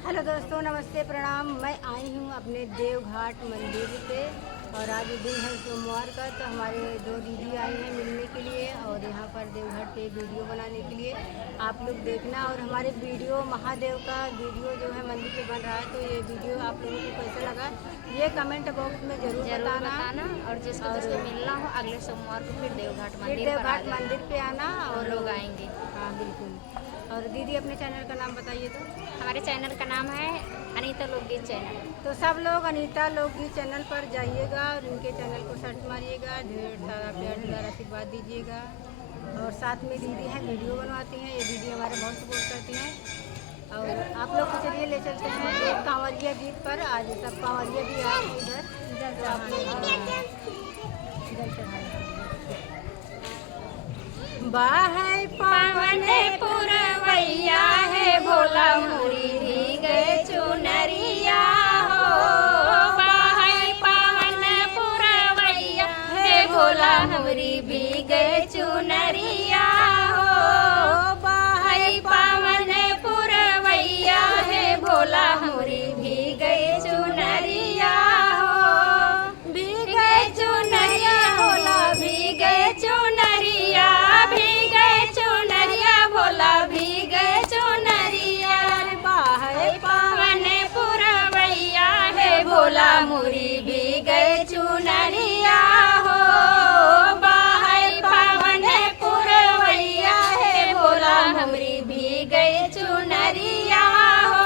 Hello दोस्तों, नमस्ते, प्रणाम। मैं आई हूँ अपने देवघाट मंदिर पे और आज दिन है सोमवार का। तो हमारे दो दीदी आई हैं मिलने के लिए और यहाँ पर देवघाट पे वीडियो बनाने के लिए। आप लोग देखना और हमारे वीडियो महादेव का वीडियो जो है मंदिर पे बन रहा है, तो ये वीडियो आप लोगों को कैसा लगा ये कमेंट बॉक्स में ज़रूर बताना। और जिसको मिलना हो अगले सोमवार को फिर देवघाट मंदिर पे आना और लोग आएंगे। हाँ बिल्कुल। और दीदी अपने चैनल का नाम बताइए। तो हमारे चैनल का नाम है अनीता लोकगीत चैनल। तो सब लोग अनीता लोकगीत चैनल पर जाइएगा और उनके चैनल को सर्च मारिएगा, ढेर सारा प्यार दुलार आशीर्वाद दीजिएगा। और साथ में दीदी हैं, वीडियो बनवाती हैं। ये दीदी हमारे बहुत सपोर्ट करती हैं। और आप लोग को चलिए ले चलते हैं एक कांवरिया गीत पर। आज सब कांवरिया भी आए हैं इधर, तो आप लोग जल चढ़ाए। बाहै पावन पुरवैया है भोला मोरी भीगे चुनरिया हो। बाहै पावन पुरवैया है भोला मोरी भीगे चुनरिया हो। बाहै पावन पुरवैया है भोला मोरी भीगे चुनरिया हो। भीगे चुनरिया भोला भीगे चुनरिया, भीगे चुनरिया भोला भीगे चुनरिया। बाहै पावन पुरवैया है भोला मोरी भीगे चुनरिया हो। बाहै पावन पुरवैया है भोला मोरी भीगे चुनरिया हो।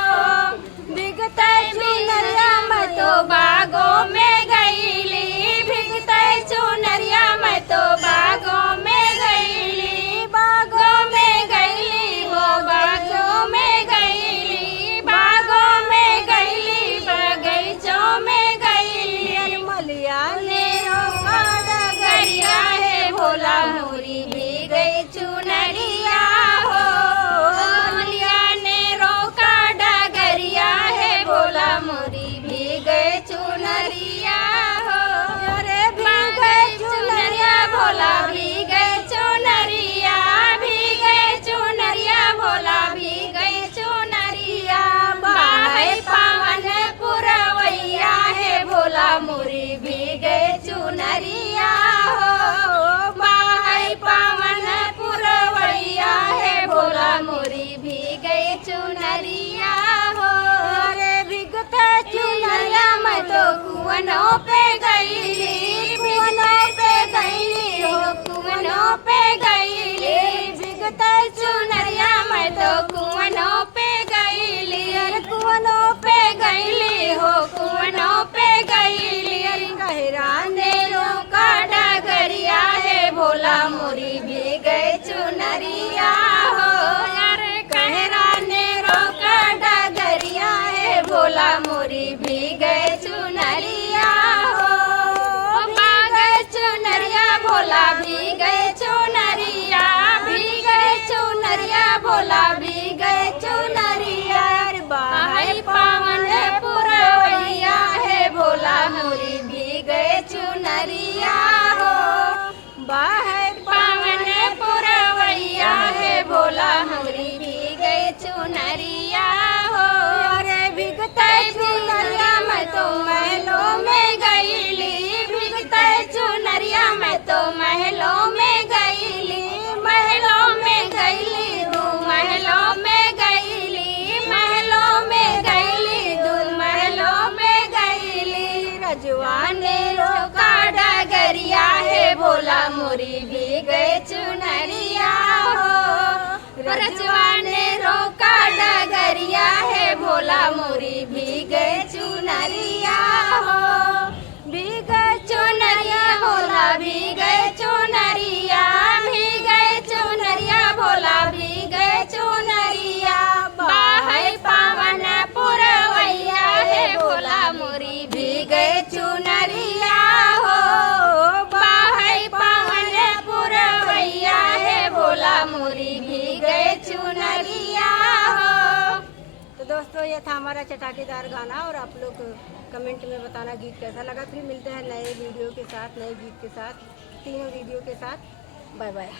भीगते चुनरिया मैं तो बागों में गईली, भीगते चुनरिया मैं तो बागों में गईली। बागों में गईली हो, बागों में गईली, बागों में गईली, बगीचों में गईली। मलिया ने रोका डगरिया है भोला मोरी भीगे चुनरिया हो। मलिया ने रोका डगरिया है भोला मोरी भीगे चुनरिया हो। अरे भीगे चुनरिया भोला भीगे चुनरिया, भीगे चुनरिया भोला भीगे चुनरिया। बाहै पावन पुरवैया है भोला मोरी भीगे चुनरिया हो। बाहै पावन पुरवैया है भोला मोरी भीगे चुनरिया हो। अरे भीगते चुनरिया मैं तो कुवनों पे गईली, कुवनों पे गईली हो, कुवनों पे गईली। भीगते चुनरिया मैं तो कुवनों पे गईली, अरे कुवनों पे गईली हो, कुवनों पे गईली। कहरा ने रोका डगरिया है भोला मोरी भीगे चुनरिया हो। अरे कहरा ने रोका डगरिया है भोला मोरी भीगे चुनरिया हो। भीगे चुनरिया भोला भीगे चुनरिया, भीगे चुनरिया भोला भीगे चुनरिया। बाहै पावन पुरवैया है भोला मोरी भीगे चुनरिया हो। बाहै पावन पुरवैया है भोला मोरी भीगे चुनरिया हो। अरे भीगते चुनरिया मैं तो महलों में गईली, भीगते चुनरिया मैं तो महलों में गईली। महलों में गईली हूँ, महलों में गईली, महलों में गईली दूर महलों में गईली। रजवा ने रोका डगरिया है भोला मोरी भीगे चुनरिया हो। रजवा ने रोका डगरिया है भोला मोरी भीगे चुनरिया हो। भीगे चुनरिया भोला भीगे चुनरिया, भीगे चुनरिया भोला भीगे चुनरिया। बाहै पावन पुरवैया है भोला मोरी भीगे चुनरिया हो। बाहै पावन पुरवैया है भोला मोरी भीगे चुनरिया हो। तो दोस्तों, ये था हमारा चटाकेदार गाना और आप लोग कमेंट में बताना गीत कैसा लगा। फिर मिलते हैं नए वीडियो के साथ, नए गीत के साथ, तीनों वीडियो के साथ। Bye by.